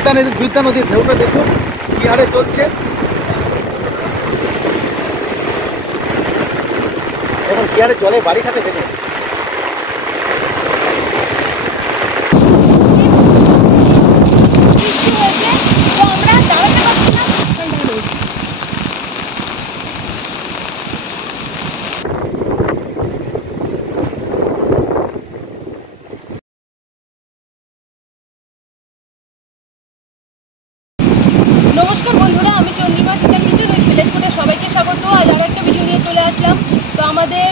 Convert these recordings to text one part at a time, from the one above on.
বিদ্যা নদীর ঢেউটা দেখুন কি হারে চলছে। এখন কি হারে জলে বাড়ি খাতে ভেঙে। নমস্কার বন্ধুরা, আমি চন্দ্রিমা কিচেন ভিলেজ ফুডে সবাইকে স্বাগত। আজ আর একটা ভিডিও নিয়ে চলে আসলাম। তো আমাদের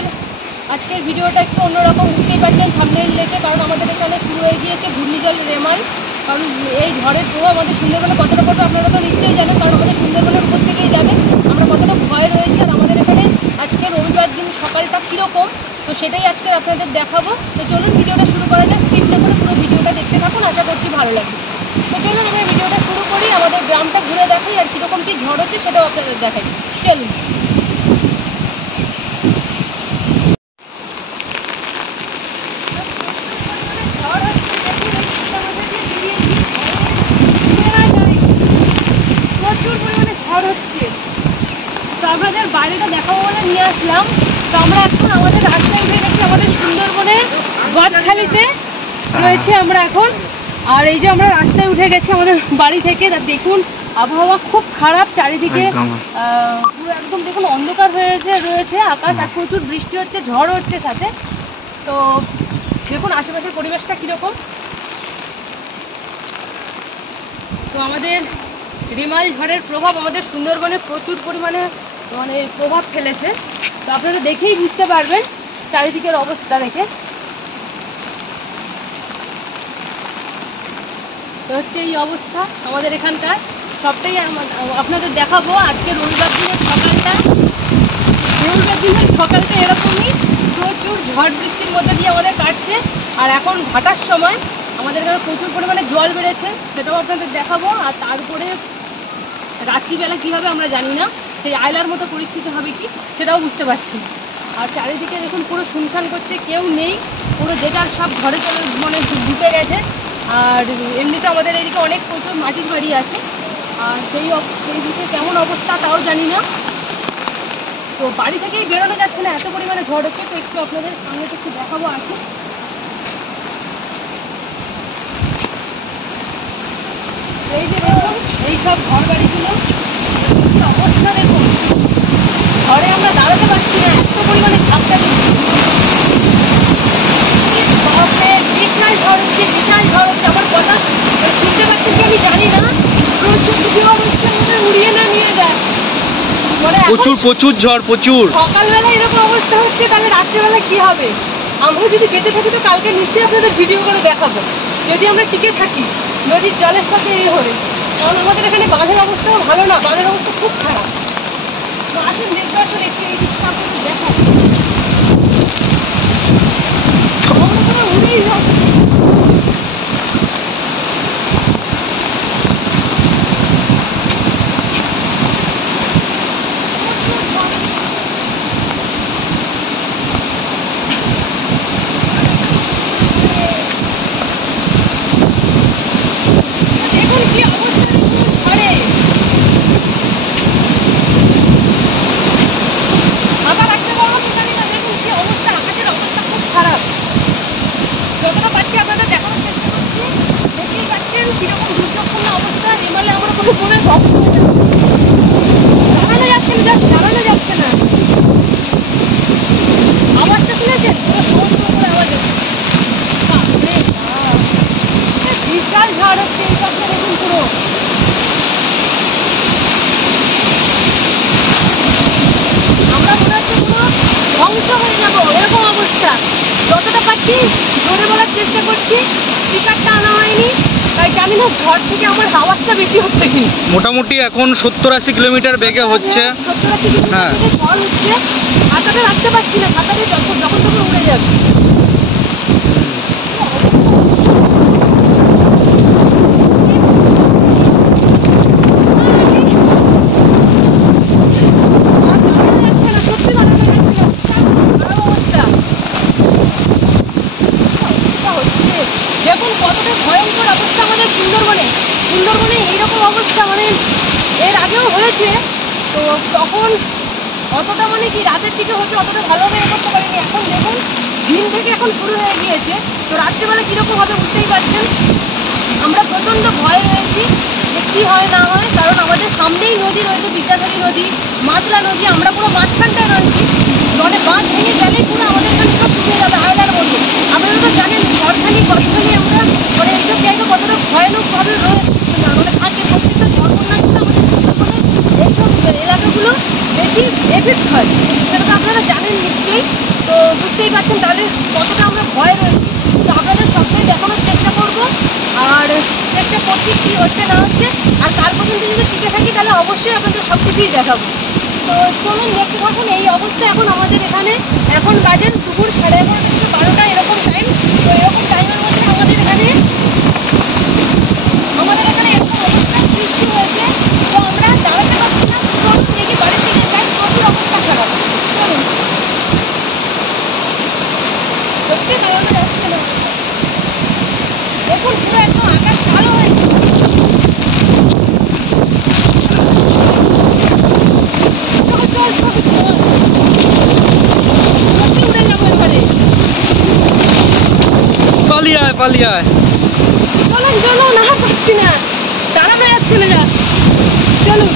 আজকের ভিডিওটা একটু অন্যরকম, বুঝতেই পারছেন থাম্বনেইল দেখে, কারণ আমাদের এখানে শুরু হয়ে গিয়েছে ঘূর্ণিঝড় রেমাল। কারণ এই ঝড়ের প্রভাব আমাদের সুন্দরবনে কতটা পড়বে আপনারা তো নিশ্চয়ই জানেন, কারণ আমাদের সুন্দরবনের উপর থেকেই যাবে। আমরা কতটা ভয় রয়েছে আর আমাদের এখানে আজকে রবিবার দিন সকালটা কীরকম, তো সেটাই আজকে আপনাদের দেখাবো। তো চলুন ভিডিওটা শুরু করা যাক। স্কিপ না করে পুরো ভিডিওটা দেখতে থাকুন, আশা করছি ভালো লাগবে। তো চলুন আমরা ভিডিওটা শুরু করি, আমাদের গ্রামটা ঘুরে দেখাই আর কীরকম কী ঝড় হচ্ছে সেটাও আপনাদের দেখাই। চলুন। প্রচুর পরিমাণে ঝড় হচ্ছে, তো আপনাদের বাইরেটা দেখাবো বলে নিয়ে আসলাম। তো আমরা এখন আমাদের রাস্তায় উঠে গেছি, আমাদের সুন্দরবনের গদখালিতে রয়েছে আমরা এখন। আর এই যে আমরা রাস্তায় উঠে গেছি আমাদের বাড়ি থেকে, দেখুন আবহাওয়া খুব খারাপ, চারিদিকে পুরো একদম দেখুন অন্ধকার রয়েছে আকাশ, আর প্রচুর বৃষ্টি হচ্ছে, ঝড় হচ্ছে সাথে। তো দেখুন আশেপাশের পরিবেশটা কীরকম। তো আমাদের রেমাল ঝড়ের প্রভাব আমাদের সুন্দরবনে প্রচুর পরিমাণে প্রভাব ফেলেছে। তো আপনারা দেখেই বুঝতে পারবেন চারিদিকের অবস্থা দেখে। তো হচ্ছে এই অবস্থা আমাদের এখানকার, সবটাই আপনাদের দেখাবো। আজকে রবিবার দিনের সকালটা এরকমই প্রচুর ঝড় বৃষ্টির মধ্যে দিয়ে আমাদের কাটছে। আর এখন ভাটার সময় আমাদের এখানে প্রচুর পরিমাণে জল বেড়েছে, সেটাও আপনাদের দেখাবো। আর তারপরে রাত্রিবেলা কী হবে আমরা জানি না, সেই আয়লার মতো পরিস্থিতি হবে কি সেটাও বুঝতে পারছি। আর চারিদিকে দেখুন পুরো শুনশান করছে, কেউ নেই, পুরো যে যার সব ঘরে ঢুকে গেছে। আর এমনিতে আমাদের এদিকে অনেক প্রচুর মাটির বাড়ি আছে, আর সেই দিকে কেমন অবস্থা তাও জানি না। তো বাড়ি থেকেই বেরোনো যাচ্ছে না, এত পরিমাণে ঝড় হচ্ছে। তো একটু আপনাদের সামনে একটু দেখাবো আছে। এই যে দেখুন এইসব ঘর বাড়িগুলো অবস্থা দেখুন, ঘরে আমরা দাঁড়াতে পারছি না, এত পরিমাণে ঝাপটা দিচ্ছি। বিশাল ঝড় হচ্ছে, বিশাল ঝড় হচ্ছে। আমার কথা শুনতে পাচ্ছি কি আমি জানি না, প্রচুর উড়িয়ে না নিয়ে যায়। প্রচুর ঝড়, প্রচুর। সকালবেলা এরকম অবস্থা হচ্ছে, তাহলে রাত্রিবেলা কি হবে? আমরা যদি বেঁচে থাকি তো কালকে নিশ্চয়ই আপনাদের ভিডিও করে দেখাবো, যদি আমরা টিকে থাকি নদীর জলের সাথে হলে। কারণ আমাদের এখানে বাঁধের অবস্থাও ভালো না, বাঁধের অবস্থা খুব খারাপ। তো আসুন নির্বাচন একটু এই দিকটা আপনাদের দেখাবো। আমরা উড়েই যাচ্ছি। দাঁড়ানো যাচ্ছে না, আওয়াজটা শুনেছেন? বিশাল ঝড় হচ্ছে এই পাশে দেখুন, পুরো আমরা মনে হচ্ছে পুরো ধ্বংস হয়ে যাবো, এরকম অবস্থা। যতটা পাচ্ছি জোরে বলার চেষ্টা করছি, স্পিকারটা আনা হয়নি, তাই জানি না ঝড় থেকে আমার আওয়াজটা বেশি হচ্ছে কি। মোটামুটি এখন 70-80 কিলোমিটার বেগে হচ্ছে। 70-80 কিলোমিটার বেগে ঝড় হচ্ছে, হাতাটা রাখতে পারছি না, হাতাটা যখন তখন উড়ে যাবে। সুন্দরবনে এইরকম অবস্থা মানে এর আগেও হয়েছে, তো তখন অতটা মানে কি রাতের দিকে হচ্ছে অতটা ভালোভাবে করতে পারিনি। এখন দেখুন দিন থেকে এখন শুরু হয়ে গিয়েছে, তো রাত্রেবেলা কীরকম হবে বুঝতেই পারছেন। আমরা প্রচণ্ড ভয় রয়েছি যে কী হয় না হয়, কারণ আমাদের সামনেই নদী রয়েছে, বিদ্যাধরী নদী, মাতলা নদী, আমরা পুরো মাঝখানটায় রয়েছি। মানে বাঁধ ভেঙে গেলেই পুরো আমাদের এখানে সব ডুবে যাবে আয়লার মধ্যে। আপনারা তো জানেন ঝড়খালি কতখালি আমরা মানে এইসব জায়গা কতটা ভয়ানকভাবে মানে থাকে। প্রত্যেকটা ঝড় বন্যার জন্য আমাদের সুন্দরবনে এইসব এলাকাগুলো বেশি এফেক্ট হয়, সেটা তো আপনারা জানেন নিশ্চয়ই। তো বুঝতেই পারছেন তাহলে কতটা আমরা ভয় রয়েছি। তো আপনাদের সবটাই দেখানোর চেষ্টা করবো, আর চেষ্টা করছি কী হচ্ছে না হচ্ছে, আর কাল পর্যন্ত যদি টিকে থাকি তাহলে অবশ্যই আপনাদের সব কিছুই দেখাবো। তো চলুন দেখতে থাকুন এই অবস্থা এখন আমাদের এখানে। এখন বাজে দুপুর 11:30 থেকে 12টা এরকম টাইম। তো এরকম টাইমের মধ্যে আমাদের এখানে এরকম অবস্থার সৃষ্টি হয়েছে। তো আমরা দাঁড়াতে পারছি না, চলুন দেখি বাড়ির দিকে যাই, প্রচুর অবস্থা খারাপ। চলুন, সত্যি বেরোনো যাচ্ছে না। দেখুন পুরো একদম আকাশ কালো হয়ে গেছে। পালিয়ে আয় পালিয়ে আয়। চলুন চলুন, আর পাচ্ছি না, দাঁড়ানো যাচ্ছে না জাস্ট। চলুন,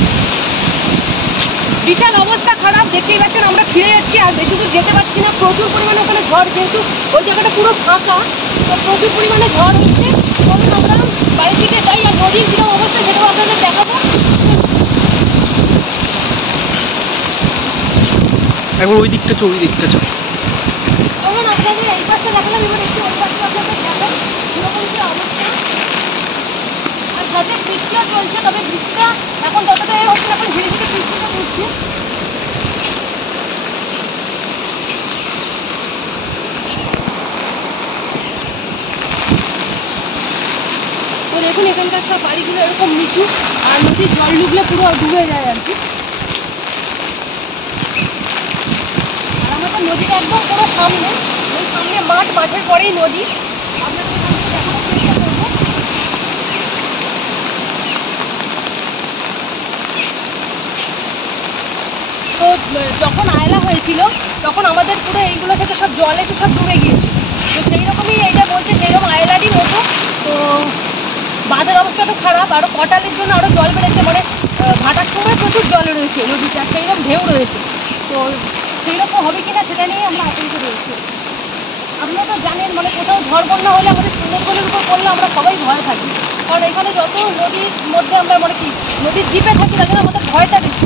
বিশাল অবস্থা খারাপ, দেখতেই পাচ্ছেন আমরা ফিরে যাচ্ছি, আর বেশি দূর যেতে পারছি না। প্রচুর পরিমাণে ওখানে ঝড়, যেহেতু ওই জায়গাটা পুরো ফাঁকা, তো প্রচুর পরিমাণে ঝড় হচ্ছে। চলুন আমরা বাড়ির দিকে যাই, আর নদীর কীরকম অবস্থা সেটাও আপনাদের দেখাবো। একবার ওই দিকটা চল, ওই দিকটা চল। চলুন আপনাদের এই পাশটা দেখালাম, এবার একটু ওই পাশটা আপনাদের দেখাই কীরকম কী অবস্থা। আর সাথে বৃষ্টিও চলছে, তবে বৃষ্টিটা এখন ততটা হচ্ছে না, এখন ধীরে ধীরে বৃষ্টিটা পড়ছে। তো দেখুন এখানকার সব বাড়িগুলো এরকম নিচু, আর নদীর জল ঢুকলে পুরো ডুবে যায় আর কি। আর আমাদের নদীটা একদম পুরো সামনে, ওই সামনে মাঠ, মাঠের পরেই নদী। আপনাদের সামনে দেখানোর চেষ্টা করবো। তো যখন আয়লা হয়েছিল তখন আমাদের পুরো এইগুলো থেকে সব জল এসে সব ডুবে গিয়েছিল। তো সেই রকমই এইটা বলছে, সেইরকম আয়লারই মতো। তো বাঁধের অবস্থা তো খারাপ, আরও কটালের জন্য আরও জল বেড়েছে, মানে ভাটার সময় প্রচুর জল রয়েছে নদীতে, আর সেইরকম ঢেউ রয়েছে। তো সেইরকম হবে কিনা সেটা নিয়ে আমরা আতঙ্কে রয়েছি। আপনারা তো জানেন মানে কোথাও ঝড় বন্যা হলে আমাদের সুন্দরবনের উপর পড়লে আমরা সবাই ভয় থাকি, কারণ এখানে যত নদীর মধ্যে আমরা মানে কি নদীর দ্বীপে থাকি, তাদের আমাদের ভয়টা বেশি।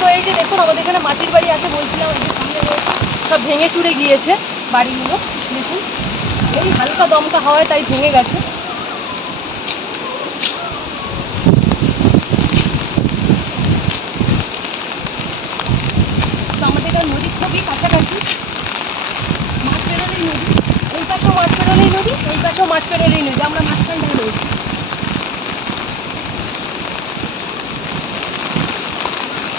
তো এই যে দেখুন আমাদের এখানে মাটির বাড়ি আছে বলছিলাম, এই যে সামনে রয়েছে, সব ভেঙে চুরে গিয়েছে বাড়িগুলো। দেখুন এই হালকা দমকা হাওয়ায় তাই ভেঙে গেছে। তো আমাদের এখানে নদী খুবই কাছাকাছি, মাঠ পেরোলেই নদী, এই পাশেও মাঠ পেরোলেই নদী, এই পাশেও মাঠ পেরোলেই নদী, আমরা মাঝখানটায় রয়েছি।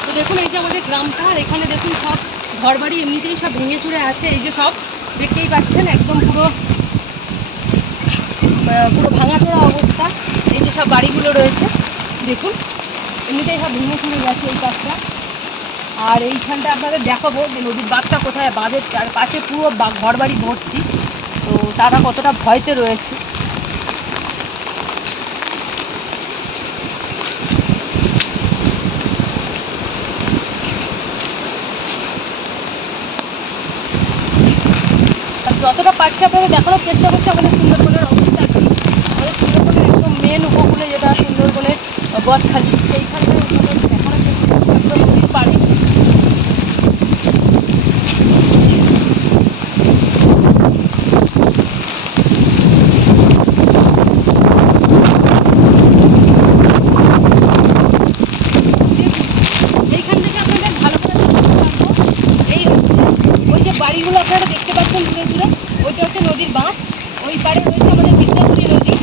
তো দেখুন এই যে আমাদের গ্রামটা, আর এখানে দেখুন সব ঘরবাড়ি এমনিতেই সব ভেঙে চুরে আছে, এই যে সব দেখতেই পাচ্ছেন একদম পুরো পুরো ভাঙাচোরা অবস্থা। এই যে সব বাড়িগুলো রয়েছে দেখুন এমনিতেই সব ভেঙে চুরে গেছে এই পাশটা। আর এইখানটা আপনাদের দেখাবো যে নদীর বাঁধটা কোথায়, বাঁধের চারপাশে পুরো ঘরবাড়ি ভর্তি, তো তারা কতটা ভয়তে রয়েছে। যতটা পারছি আপনাদের দেখানোর চেষ্টা করছি আমাদের সুন্দরবনের অবস্থা কি। আমাদের সুন্দরবনের একদম মেন উপকূলে যেটা সুন্দরবনের বদখালি, সেইখানটা আপনাদের দেখানোর চেষ্টা করছি একদম নদীর পাড়ে। এইখান থেকে আপনাদের ভালো করে দেখতে পারবো, এই হচ্ছে ওই যে বাড়িগুলো আপনারা দেখতে পাচ্ছেন দূরে দূরে, ওইটা হচ্ছে নদীর বাঁধ, ওই পাড়ে রয়েছে আমাদের বিদ্যাধরী নদী।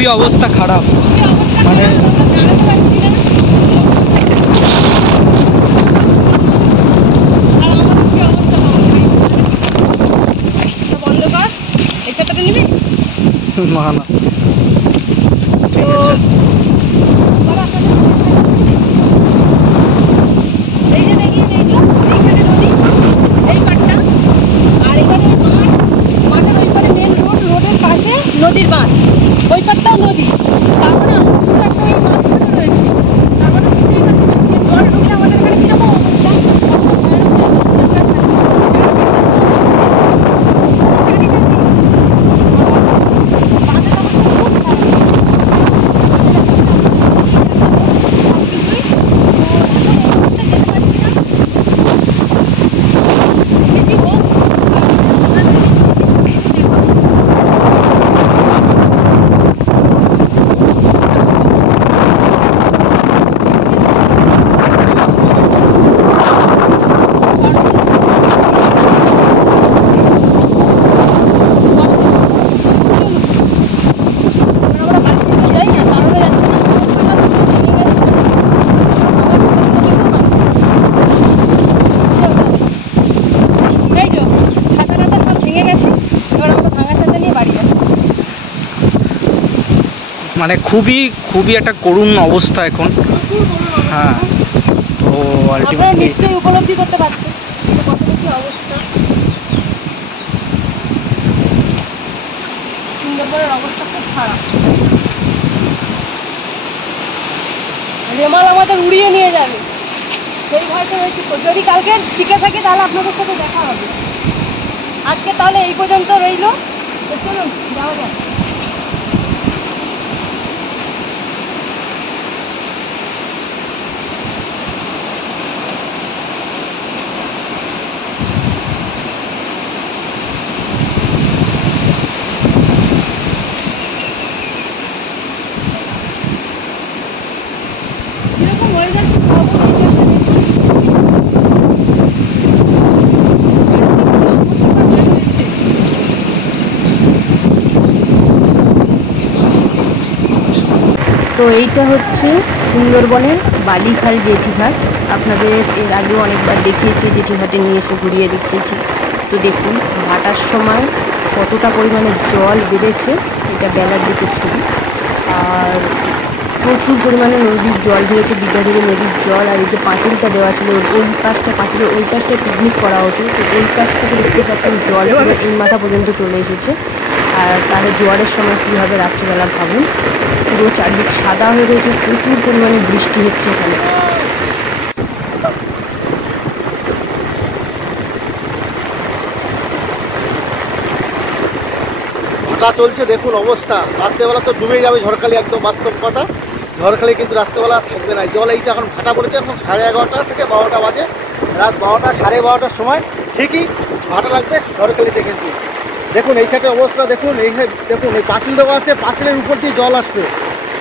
খুবই অবস্থা খারাপ। খুবই অবস্থা মানে খারাপ, আমরা দাঁড়াতে পারছি না। আর আমাদের কি অবস্থা হবে ভাই? এটা বন্ধ কর, এই ছাতাটা নিবি? না না, ঠিক তো আছে। বাবা, আপনাদের এই যে দেখি এইটা, এইখানে নদী, এই পাটটা, আর এখানে মাঠ, মাঠের ওই পারে মেন রোড, রোডের পাশে নদীর বাঁধ, ওই পাটটাও নদী। তারপরে আমরা পুরো একটা এই মাঝখানে রয়েছি। তারপরে বুঝতেই পারছেন যে জল ঢুকলে আমাদের এখানে কিরকম অবস্থা। মানে খুবই খুবই একটা করুণ অবস্থা এখন। হ্যাঁ, তো আপনারা আলটিমেটলি নিশ্চয়ই উপলব্ধি করতে পারছেন যে কতটা কি অবস্থা। সুন্দরবনের অবস্থা খুব খারাপ। রেমাল আমাদের উড়িয়ে নিয়ে যাবে, সেই ভয়টা রয়েছে। যদি কালকে টিকে থাকে তাহলে আপনাদের সাথে দেখা হবে। আজকে তাহলে এই পর্যন্ত রইল, তো চলুন যাওয়া যাক। কিরকম ওয়েদার কি খবর তো এইটা হচ্ছে সুন্দরবনের বালিখাল জেঠিঘাট। আপনাদের এর আগেও অনেকবার দেখিয়েছি, জেঠিঘাটে নিয়ে এসে ঘুরিয়ে দেখিয়েছি। তো দেখুন ভাটার সময় কতটা পরিমাণে জল বেড়েছে, এটা বেলার দিকে ছবি। আর প্রচুর পরিমাণে নদীর জল বেড়েছে, বিদ্যাধরী নদীর জল। আর এই যে পাঁচিলটা দেওয়া ছিল, ওই পাশটা পাঁচিলের ওই পাশটা পিকনিক করা হতো, তো ওই পাশ থেকে দেখতে পাচ্ছেন জল পুরো এই মাথা পর্যন্ত চলে এসেছে। আর তাহলে জোয়ারের সময় কী হবে রাত্রিবেলা ভাবুন, পুরো চারদিক সাদা হয়ে রয়েছে, প্রচুর পরিমাণে বৃষ্টি হচ্ছে এখানে। ভাটা চলছে, দেখুন অবস্থা। রাত্রেবেলা তো ডুবে যাবে ঝড়খালি, একদম বাস্তব কথা। ঝড়খালি কিন্তু রাত্রেবেলা থাকবে না। জল এই যে এখন ভাটা পড়েছে, এখন 11:30 থেকে 12টা বাজে, রাত 12টা 12:30টার সময় ঠিকই ভাটা লাগবে ঝড়খালিতে। কিন্তু দেখুন এই সাইডের অবস্থা, দেখুন এই দেখুন এই পাঁচিল দেওয়া আছে, পাঁচিলের উপর দিয়ে জল আসবে।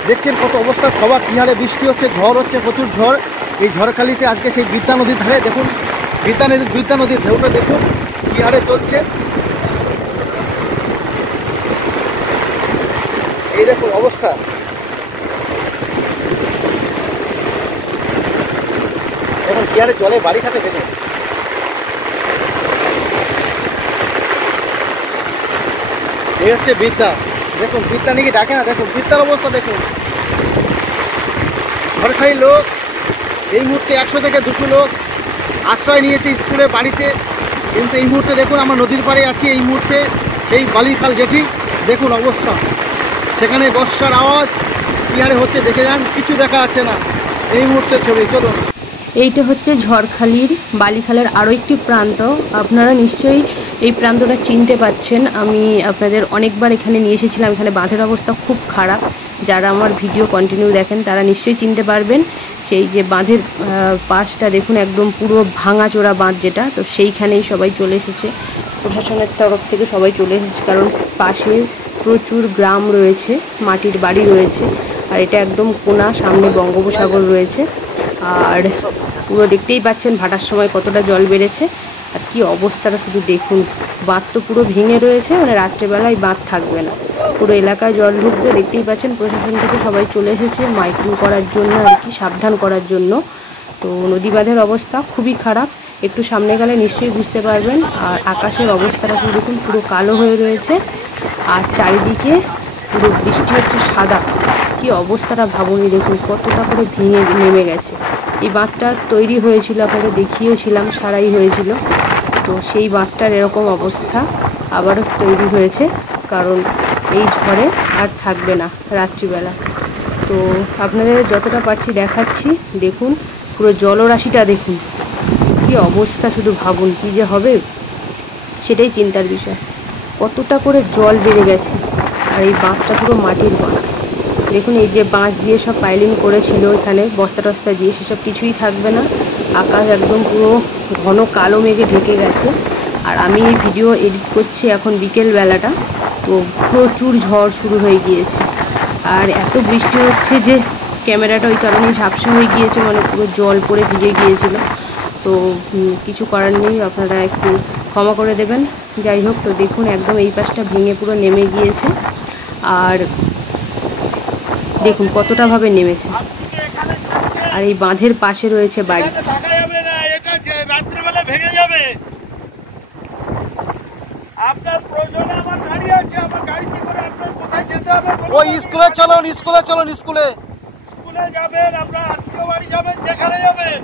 দেখছেন কত অবস্থা, খবর কী হারে বৃষ্টি হচ্ছে, ঝড় হচ্ছে, প্রচুর ঝড় এই ঝড়খালিতে। আজকে সেই বিদ্যা নদীর ধারে দেখুন, বিদ্যা নদীর ঢেউটা দেখুন কী হারে চলছে। এই দেখুন অবস্থা। এখন কি হারে জলে বাড়ি খাটে দেখুন। এই হচ্ছে বিদ্যা, দেখুন বিদ্যা নাকি ডাকে না, দেখুন বিদ্যার অবস্থা দেখুন। সরকারি লোক এই মুহূর্তে 100 থেকে 200 লোক আশ্রয় নিয়েছে স্কুলে, বাড়িতে। কিন্তু এই মুহূর্তে দেখুন আমরা নদীর পাড়ে আছি, এই মুহূর্তে সেই বালিখাল জেঠি দেখুন অবস্থা। সেখানে বর্ষার আওয়াজ কী হারে হচ্ছে দেখে যান, কিছু দেখা যাচ্ছে না এই মুহূর্তে ছবি। চলুন, এইটা হচ্ছে ঝড়খালির বালিখালের আরও একটি প্রান্ত। আপনারা নিশ্চয়ই এই প্রান্তটা চিনতে পাচ্ছেন, আমি আপনাদের অনেকবার এখানে নিয়ে এসেছিলাম। এখানে বাঁধের অবস্থা খুব খারাপ, যারা আমার ভিডিও কন্টিনিউ দেখেন তারা নিশ্চয়ই চিনতে পারবেন। সেই যে বাঁধের পাশটা দেখুন, একদম পুরো ভাঙাচোরা বাঁধ যেটা, তো সেইখানেই সবাই চলে এসেছে, প্রশাসনের তরফ থেকে সবাই চলে এসেছে। কারণ পাশে প্রচুর গ্রাম রয়েছে, মাটির বাড়ি রয়েছে, আর এটা একদম কোনা, সামনে বঙ্গোপসাগর রয়েছে। আর পুরো দেখতেই পাচ্ছেন ভাটার সময় কতটা জল বেড়েছে, আর কি অবস্থাটা শুধু দেখুন। বাঁধ তো পুরো ভেঙে রয়েছে, মানে রাত্রেবেলায় বাঁধ থাকবে না। পুরো এলাকায় জল ঢুকবে। দেখতেই পাচ্ছেন প্রশাসন থেকে সবাই চলে এসেছে মাইকিং করার জন্য আর কি, সাবধান করার জন্য। তো নদী বাঁধের অবস্থা খুবই খারাপ, একটু সামনে গেলে নিশ্চয়ই বুঝতে পারবেন। আর আকাশের অবস্থাটা দেখুন পুরো কালো হয়ে রয়েছে, আর চারিদিকে পুরো বৃষ্টি হচ্ছে সাদা। কি অবস্থাটা ভাবুনি, দেখুন কতটা করে ভেঙে নেমে গেছে। এই বাঁধটা তৈরি হয়েছিল, আপনাদের দেখিয়েছিলাম, সারাই হয়েছিল। তো সেই বাঁধটার এরকম অবস্থা আবারও তৈরি হয়েছে, কারণ এই ঝড়ে আর থাকবে না রাত্রিবেলা। তো আপনাদের যতটা পারছি দেখাচ্ছি। দেখুন পুরো জলরাশিটা দেখুন, কি অবস্থা শুধু ভাবুন, কি যে হবে সেটাই চিন্তার বিষয়। কতটা করে জল বেড়ে গেছে। আর এই বাঁধটা পুরো মাটির বাঁধ। দেখুন এই যে বাঁশ দিয়ে সব পাইলিং করেছিল এখানে বস্তা টস্তা দিয়ে, সেসব কিছুই থাকবে না। আকাশ একদম পুরো ঘন কালো মেঘে ঢেকে গেছে। আর আমি এই ভিডিও এডিট করছি এখন বিকেল বেলাটা, তো প্রচুর ঝড় শুরু হয়ে গিয়েছে। আর এত বৃষ্টি হচ্ছে যে ক্যামেরাটা ওই কারণে ঝাপসা হয়ে গিয়েছে, মানে পুরো জল পড়ে ভিজে গিয়েছিল। তো কিছু করার নেই, আপনারা একটু ক্ষমা করে দেবেন। যাই হোক, তো দেখুন একদম এই পাশটা ভেঙে পুরো নেমে গিয়েছে। আর দেখুন কতটা ভাবে নেমেছে। আর এই বাঁধের পাশে রয়েছে বাড়ি। ওই স্কুলে চলুন, স্কুলে চলুন, স্কুলে যাবেন, আপনার আত্মীয় বাড়ি যাবেন, যেখানে যাবেন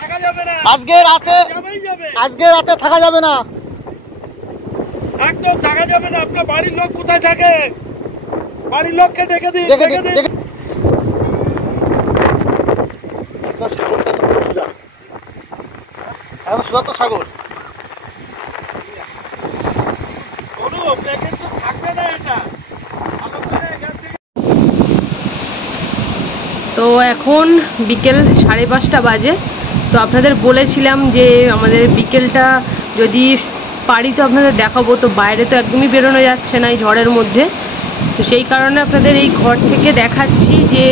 থাকা যাবে না। আজকে রাতে থাকা যাবে না, একদম থাকা যাবে না। আপনার বাড়ির লোক কোথায় থাকে? বাড়ির লোককে ডেকে দিন। সুদা তো সাগর থাকবে না এটা। তো এখন বিকেল 5:30 বাজে। তো আপনাদের বলেছিলাম যে আমাদের বিকেলটা যদি পারি তো আপনাদের দেখাবো। তো বাইরে তো একদমই বেরোনো যাচ্ছে না এই ঝড়ের মধ্যে। তো সেই কারণে আপনাদের এই ঘর থেকে দেখাচ্ছি যে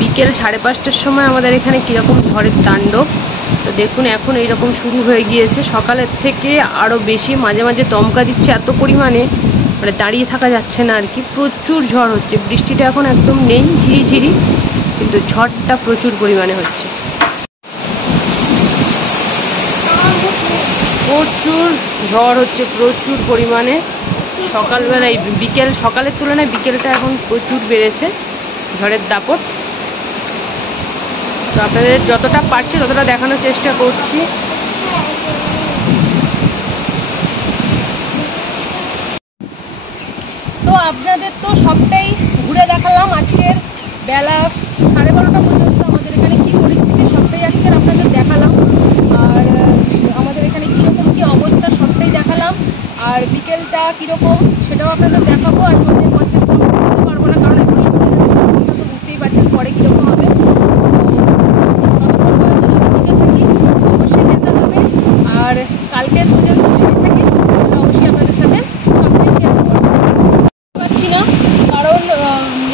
বিকেল 5:30টার সময় আমাদের এখানে কীরকম ঝড়ের তাণ্ডব। তো দেখুন এখন এইরকম শুরু হয়ে গিয়েছে, সকালের থেকে আরও বেশি। মাঝে মাঝে দমকা দিচ্ছে এত পরিমাণে, মানে দাঁড়িয়ে থাকা যাচ্ছে না আর কি। প্রচুর ঝড় হচ্ছে, বৃষ্টিটা এখন একদম নেই, ঝিরিঝিরি, কিন্তু ঝড়টা প্রচুর পরিমাণে হচ্ছে। প্রচুর ঝড় হচ্ছে, প্রচুর পরিমাণে। সকালবেলায় সকালের তুলনায় বিকেলটা এখন প্রচুর বেড়েছে ঝড়ের দাপট। তো আপনাদের যতটা পারছি ততটা দেখানোর চেষ্টা করছি। তো আপনাদের তো সবটাই ঘুরে দেখালাম। আজকের বেলা 12:30 পর্যন্ত আমাদের এখানে কি পরিস্থিতি সবটাই আজকের আপনাদের দেখালাম। আর আমাদের এখানে কীরকম কী অবস্থা সবটাই দেখালাম। আর বিকেলটা কীরকম সেটাও আপনাদের দেখাবো। আর সন্ধ্যের পর থেকে তো বলতে পারবো না, কারণ এখন তো বুঝতেই পারছেন পরে কীরকম হবে। অবশ্যই দেখা হবে। আর কালকের পর্যন্ত যদি থাকে তাহলে অবশ্যই আপনাদের সাথে সবটাই শেয়ার করবো। পারছি না, কারণ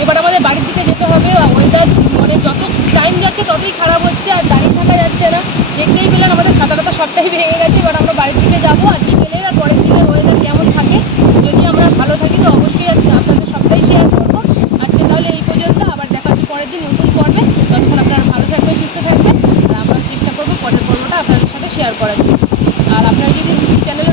এবার আমাদের বাড়ির দিকে যেতে হবে। ওয়েদার মানে যত টাইম যাচ্ছে ততই খারাপ হচ্ছে, আর দাঁড়িয়ে থাকা যাচ্ছে না। দেখতেই পেলেন আমাদের ছাতাটা তো সবটাই ভেঙে গেছে। এবার আমরা বাড়ির দিকে যাবো, আর বিকেলের আর পরের দিকে ওয়েদার কেমন থাকে, যদি আমরা ভালো থাকি তো অবশ্যই আপনাদের সবটাই শেয়ার করবো। আজকে তাহলে এই পর্যন্ত, আবার দেখা হচ্ছে পরের দিন নতুন পর্বে। ততক্ষণ আপনারা ভালো থাকবেন, সুস্থ থাকবেন। আর আমরা চেষ্টা করবো পরের পর্বটা আপনাদের সাথে শেয়ার করার জন্য। আর আপনারা যদি চ্যানেলে